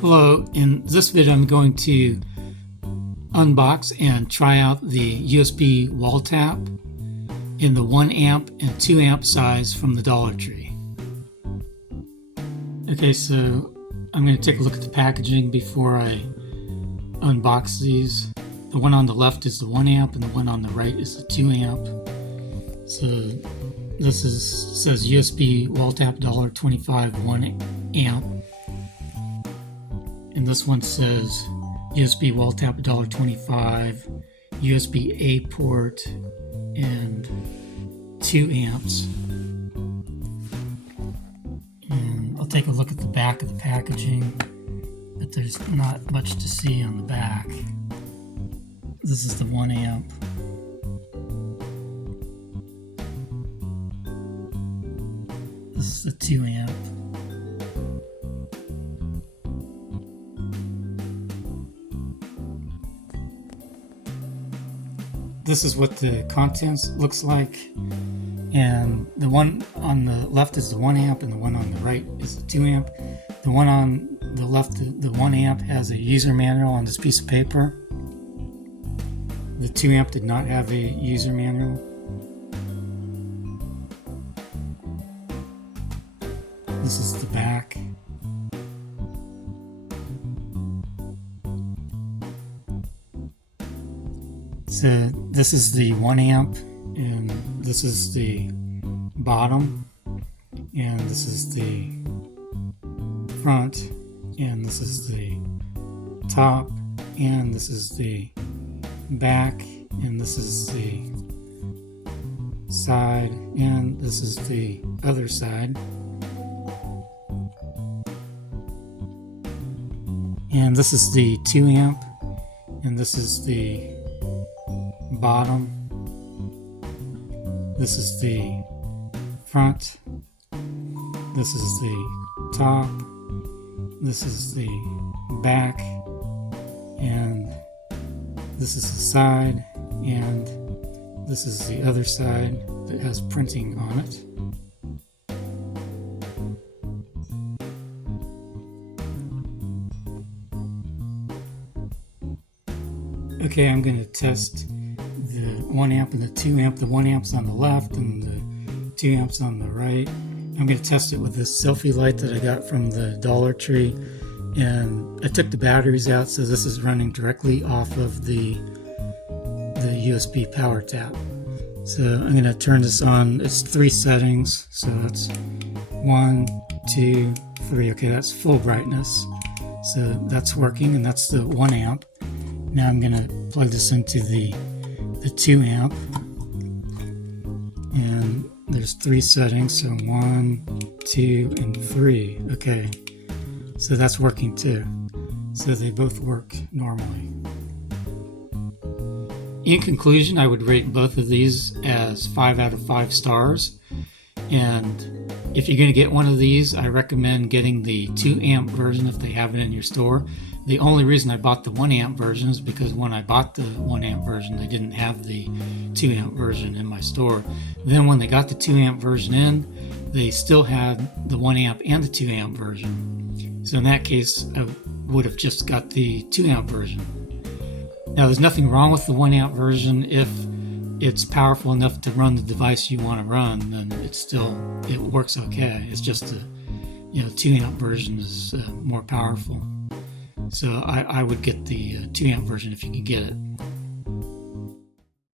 Hello, in this video I'm going to unbox and try out the USB wall tap in the 1 amp and 2 amp size from the Dollar Tree. Okay, so I'm going to take a look at the packaging before I unbox these. The one on the left is the 1 amp and the one on the right is the 2 amp. So this says USB wall tap $1.25 1 amp. And this one says USB wall tap $1.25, USB A port, and 2 amps. And I'll take a look at the back of the packaging, but there's not much to see on the back. This is the 1 amp. This is the 2 amp. This is what the contents looks like, and the one on the left is the 1 amp and the one on the right is the 2 amp. The one on the left, the 1 amp, has a user manual on this piece of paper. The 2 amp did not have a user manual. This is the back. So this is the 1 amp, and this is the bottom, and this is the front, and this is the top, and this is the back, and this is the side, and this is the other side. And this is the 2 amp, and this is the bottom, this is the front, this is the top, this is the back, and this is the side, and this is the other side that has printing on it. Okay, I'm going to test the 1 amp and the 2 amp. The 1 amp's on the left and the 2 amps on the right. I'm going to test it with this selfie light that I got from the Dollar Tree, and I took the batteries out, so this is running directly off of the USB power tap. So I'm going to turn this on. It's 3 settings, so it's 1, 2, 3. Okay, that's full brightness, so that's working, and that's the 1 amp. Now I'm going to plug this into the 2 amp, and there's 3 settings, so 1, 2, and 3. Okay, so that's working too. So they both work normally. In conclusion, I would rate both of these as 5 out of 5 stars. And if you're going to get one of these, I recommend getting the 2 amp version if they have it in your store. The only reason I bought the 1 amp version is because when I bought the 1 amp version, they didn't have the 2 amp version in my store. Then when they got the 2 amp version in, they still had the 1 amp and the 2 amp version. So in that case, I would have just got the 2 amp version. Now, there's nothing wrong with the 1 amp version. If it's powerful enough to run the device you want to run, then it works okay. It's just the 2 amp version is more powerful. So I would get the 2 amp version if you can get it.